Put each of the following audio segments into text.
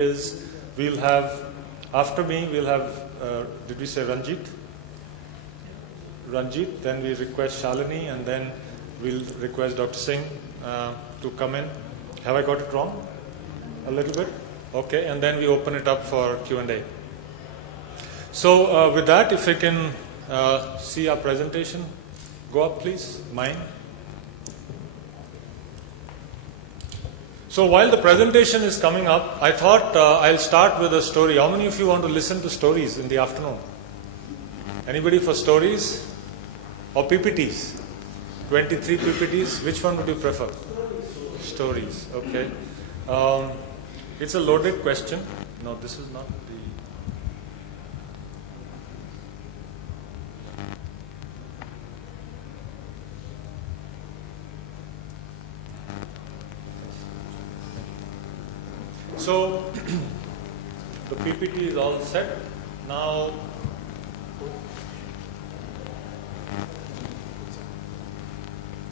is we'll have, after me, we'll have, did we say Ranjit? Ranjit, then we request Shalini, and then we'll request Dr. Singh to come in. Have I got it wrong? A little bit? Okay, and then we open it up for Q&A. So with that, if I can see our presentation, go up please, mine. So while the presentation is coming up, I thought I'll start with a story. How many of you want to listen to stories in the afternoon? Anybody for stories or PPTs? 23 PPTs. Which one would you prefer? Stories. Okay. It's a loaded question. No, this is not the... So, the PPT is all set. Now,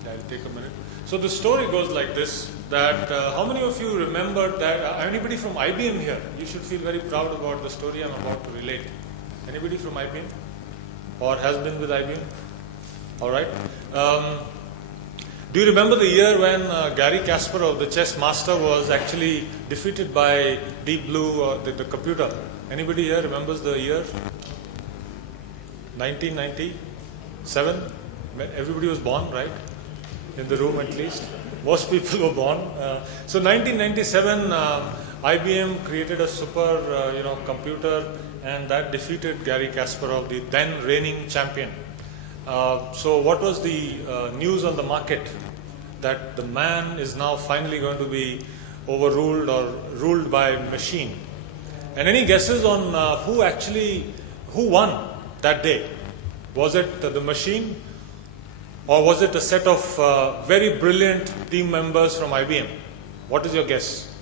I'll take a minute. So the story goes like this, that how many of you remember that, anybody from IBM here? You should feel very proud about the story I'm about to relate. Anybody from IBM? Or has been with IBM? Alright. Do you remember the year when Garry Kasparov, the chess master, was actually defeated by Deep Blue, or the computer? Anybody here remembers the year? 1997? When everybody was born, right? In the room at least. Most people were born. So 1997, IBM created a super computer, and that defeated Garry Kasparov, the then reigning champion. So what was the news on the market? That the man is now finally going to be overruled or ruled by machine. And any guesses on who won that day? Was it the machine, or was it a set of very brilliant team members from IBM? What is your guess?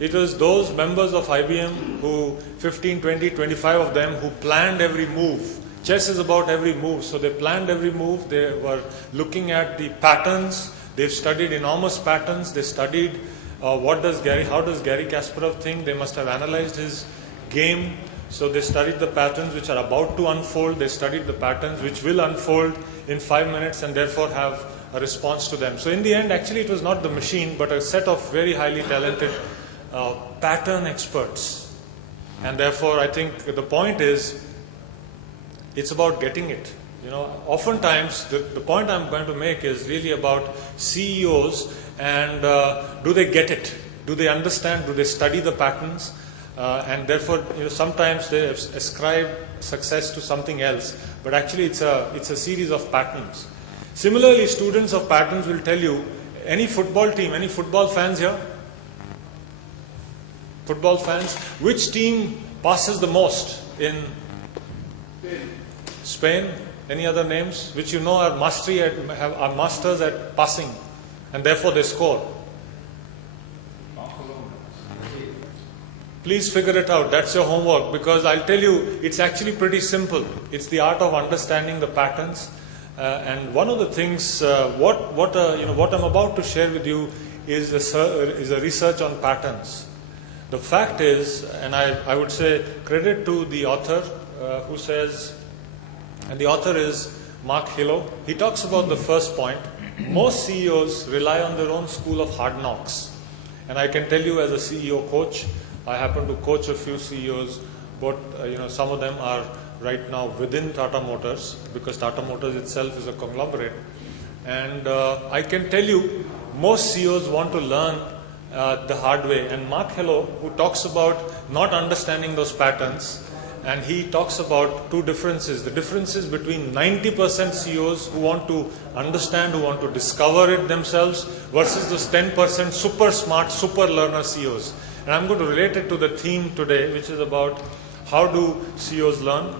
It was those members of IBM who, 15, 20, 25 of them, who planned every move. Chess is about every move, so they planned every move. They were looking at the patterns. They've studied enormous patterns. They studied how does Garry Kasparov think. They must have analyzed his game. So they studied the patterns which are about to unfold. They studied the patterns which will unfold in 5 minutes, and therefore have a response to them. So in the end, actually it was not the machine, but a set of very highly talented pattern experts. And therefore I think the point is, it's about getting it. Oftentimes the point I'm going to make is really about CEOs and do they get it? Do they understand? Do they study the patterns? And therefore, sometimes they ascribe success to something else, but actually it's a series of patterns. Similarly, students of patterns will tell you, any football team, any football fans here? Football fans? Which team passes the most in Spain? Any other names which are are masters at passing, and therefore they score? Please figure it out. That's your homework, because I'll tell you, it's actually pretty simple. It's the art of understanding the patterns. And one of the things, what I'm about to share with you is a research on patterns. The fact is, and I would say credit to the author who says, and the author is Mark Hillo. He talks about the first point. Most CEOs rely on their own school of hard knocks. And I can tell you, as a CEO coach, I happen to coach a few CEOs, but some of them are right now within Tata Motors, because Tata Motors itself is a conglomerate. And I can tell you, most CEOs want to learn the hard way. And Mark Hillo, who talks about not understanding those patterns, and he talks about two differences. The differences between 90% CEOs who want to understand, who want to discover it themselves, versus those 10% super smart, super learner CEOs. And I'm going to relate it to the theme today, which is about how do CEOs learn.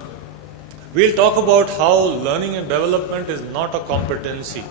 We'll talk about how learning and development is not a competency.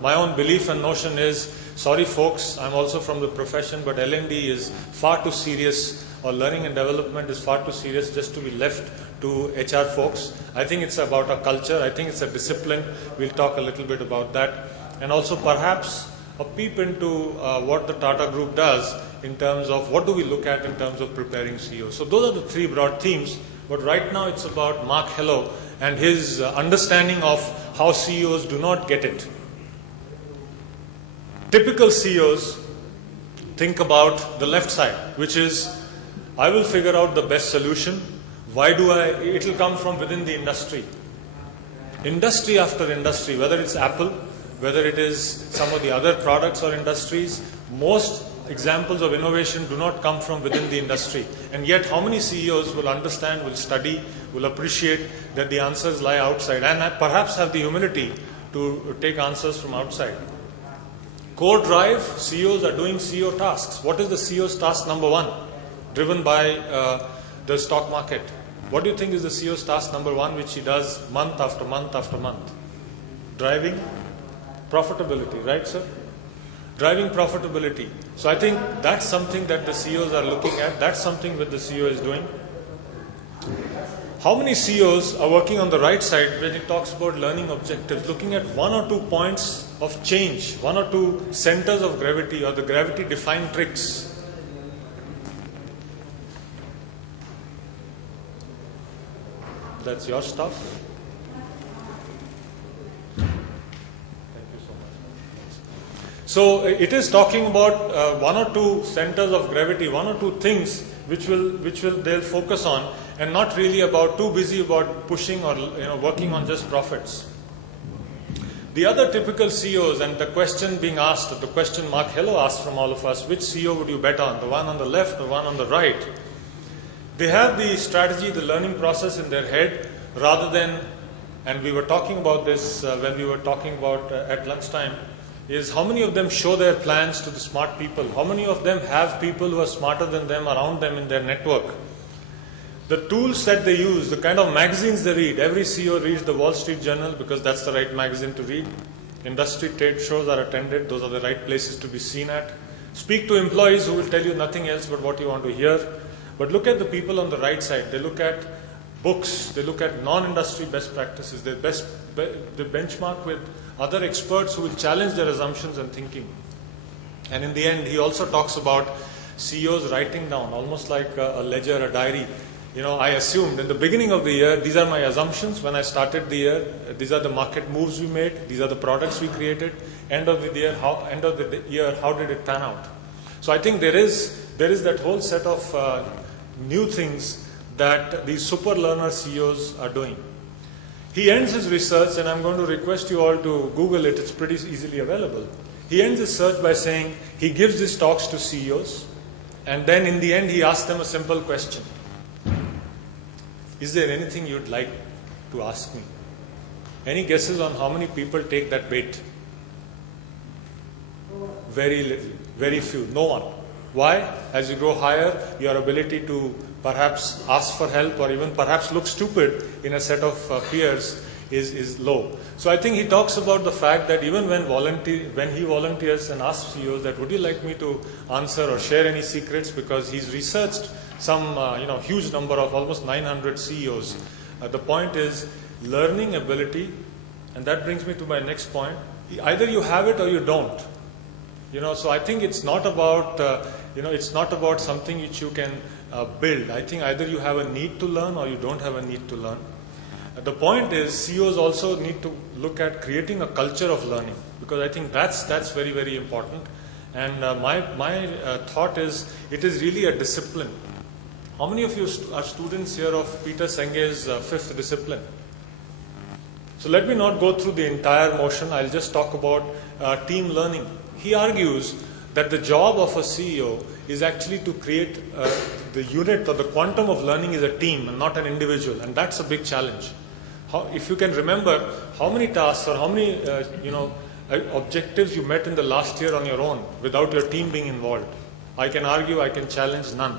My own belief and notion is, sorry folks, I'm also from the profession, but L&D is far too serious, or learning and development is far too serious just to be left to HR folks. I think it's about a culture. I think it's a discipline. We'll talk a little bit about that. And also perhaps a peep into what the Tata Group does in terms of what do we look at in terms of preparing CEOs. So those are the three broad themes, but right now it's about Mark Hello and his understanding of how CEOs do not get it. Typical CEOs think about the left side, which is, I will figure out the best solution. It will come from within the industry. Industry after industry, whether it's Apple, whether it is some of the other products or industries, most examples of innovation do not come from within the industry. And yet, how many CEOs will understand, will study, will appreciate that the answers lie outside and perhaps have the humility to take answers from outside? Core drive, CEOs are doing CEO tasks. What is the CEO's task number one? Driven by the stock market. What do you think is the CEO's task number one, which he does month after month after month? Driving profitability, right, sir? Driving profitability. So I think that's something that the CEOs are looking at. That's something that the CEO is doing. How many CEOs are working on the right side when he talks about learning objectives, looking at one or 2 points of change, one or two centers of gravity or the gravity-defined tricks? That's your stuff. Thank you so much. So it is talking about one or two centers of gravity, one or two things which they'll focus on, and not really about too busy about pushing or working on just profits. The other typical CEOs, and the question being asked, the question Mark Hello asked from all of us, which CEO would you bet on? The one on the left, the one on the right? They have the strategy, the learning process in their head rather than, and we were talking about this when we were talking about at lunchtime, is how many of them show their plans to the smart people? How many of them have people who are smarter than them around them in their network? The tools that they use, the kind of magazines they read. Every CEO reads the Wall Street Journal because that's the right magazine to read. Industry trade shows are attended. Those are the right places to be seen at. Speak to employees who will tell you nothing else but what you want to hear. But look at the people on the right side. They look at books. They look at non-industry best practices. They benchmark with other experts who will challenge their assumptions and thinking. And in the end, he also talks about CEOs writing down, almost like a ledger, a diary. I assumed in the beginning of the year, these are my assumptions when I started the year. These are the market moves we made. These are the products we created. End of the year, how did it pan out? So I think there is that whole set of new things that these super learner CEOs are doing. He ends his research, and I'm going to request you all to Google it. It's pretty easily available. He ends his search by saying he gives these talks to CEOs, and then in the end he asks them a simple question. Is there anything you'd like to ask me? Any guesses on how many people take that bait? Very little, very few, no one. Why? As you grow higher, your ability to perhaps ask for help or even perhaps look stupid in a set of peers is low. So I think he talks about the fact that even when he volunteers and asks CEOs that would you like me to answer or share any secrets, because he's researched some huge number of almost 900 CEOs. The point is learning ability, and that brings me to my next point. Either you have it or you don't. So I think it's not about it's not about something which you can build. I think either you have a need to learn or you don't have a need to learn. The point is CEOs also need to look at creating a culture of learning, because I think that's very, very important. And my thought is it is really a discipline. How many of you are students here of Peter Senge's fifth discipline? So let me not go through the entire motion. I'll just talk about team learning. He argues that the job of a CEO is actually to create the unit or the quantum of learning is a team and not an individual, and that's a big challenge. If you can remember how many tasks or how many objectives you met in the last year on your own without your team being involved, I can argue, I can challenge none.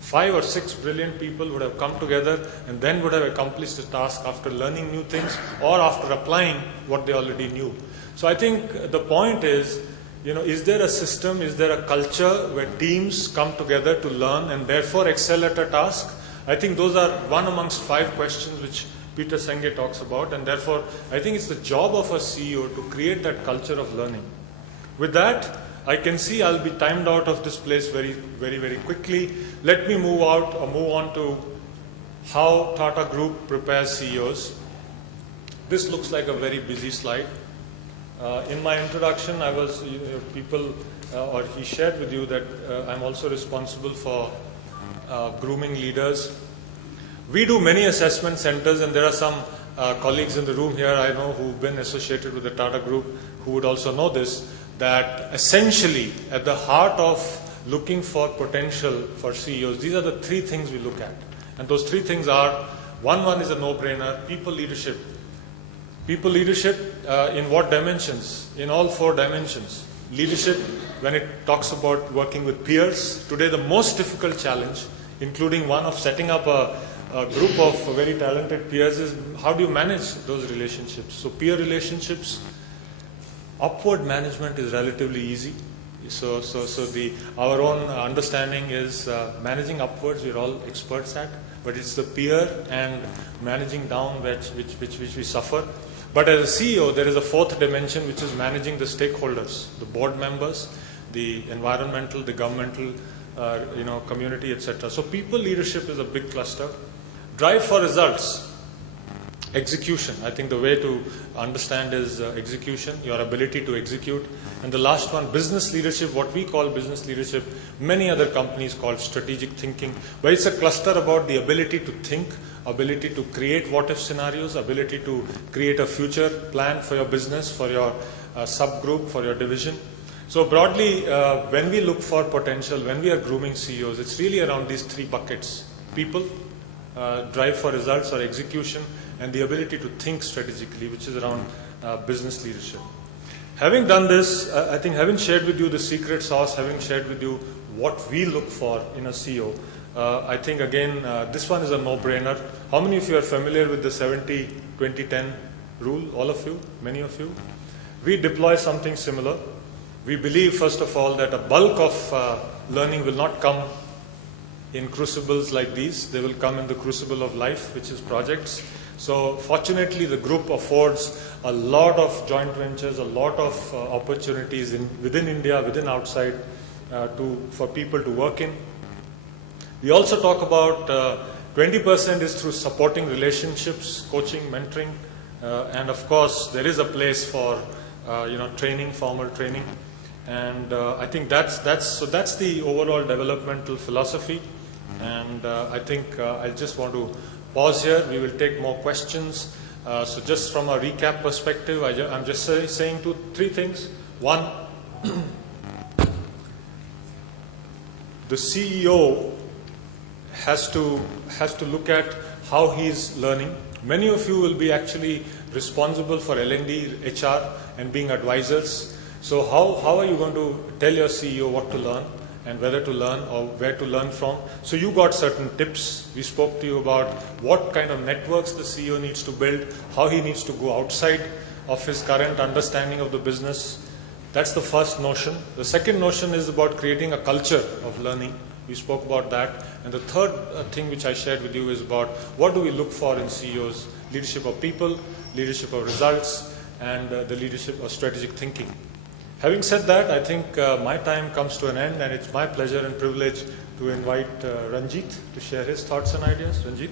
5 or 6 brilliant people would have come together and then would have accomplished the task after learning new things or after applying what they already knew. So I think the point is, is there a system, is there a culture where teams come together to learn and therefore excel at a task? I think those are one amongst 5 questions which Peter Senge talks about, and therefore I think it's the job of a CEO to create that culture of learning. With that, I can see I'll be timed out of this place very quickly. Let me move on to how Tata Group prepares CEOs. This looks like a very busy slide. In my introduction, he shared with you that I'm also responsible for grooming leaders. We do many assessment centers, and there are some colleagues in the room here I know who've been associated with the Tata Group who would also know this, that essentially at the heart of looking for potential for CEOs, these are the three things we look at. And those three things are, one is a no-brainer, people leadership. People leadership in what dimensions? In all four dimensions. Leadership when it talks about working with peers. Today the most difficult challenge, including one of setting up a group of very talented peers, is how do you manage those relationships? So peer relationships, upward management is relatively easy. So our own understanding is managing upwards we're all experts at, but it's the peer and managing down which we suffer. But as a CEO, there is a fourth dimension, which is managing the stakeholders, the board members, the environmental, the governmental, community, etc. So people leadership is a big cluster. Drive for results. Execution. I think the way to understand is execution, your ability to execute. And the last one, business leadership, what we call business leadership, many other companies call strategic thinking, but it's a cluster about the ability to think, ability to create what-if scenarios, ability to create a future plan for your business, for your subgroup, for your division. So broadly, when we look for potential, when we are grooming CEOs, it's really around these three buckets. People, drive for results or execution, and the ability to think strategically, which is around business leadership. Having done this, I think having shared with you the secret sauce, having shared with you what we look for in a CEO, I think again, this one is a no-brainer. How many of you are familiar with the 70-20-10 rule? All of you? Many of you? We deploy something similar. We believe, first of all, that a bulk of learning will not come in crucibles like these. They will come in the crucible of life, which is projects. So fortunately, the group affords a lot of joint ventures, a lot of opportunities within India, within outside, for people to work in. We also talk about 20% is through supporting relationships, coaching, mentoring, and of course there is a place for training, formal training, and I think that's the overall developmental philosophy. And I think I just want to pause here. We will take more questions. So just from a recap perspective, I'm just saying three things. One, the CEO has to look at how he's learning. Many of you will be actually responsible for L&D, HR, and being advisors. So how are you going to tell your CEO what to learn and whether to learn or where to learn from? So you got certain tips. We spoke to you about what kind of networks the CEO needs to build, how he needs to go outside of his current understanding of the business. That's the first notion. The second notion is about creating a culture of learning. We spoke about that. And the third thing which I shared with you is about what do we look for in CEOs? Leadership of people, leadership of results, and the leadership of strategic thinking. Having said that, I think my time comes to an end, and it's my pleasure and privilege to invite Ranjit to share his thoughts and ideas. Ranjit.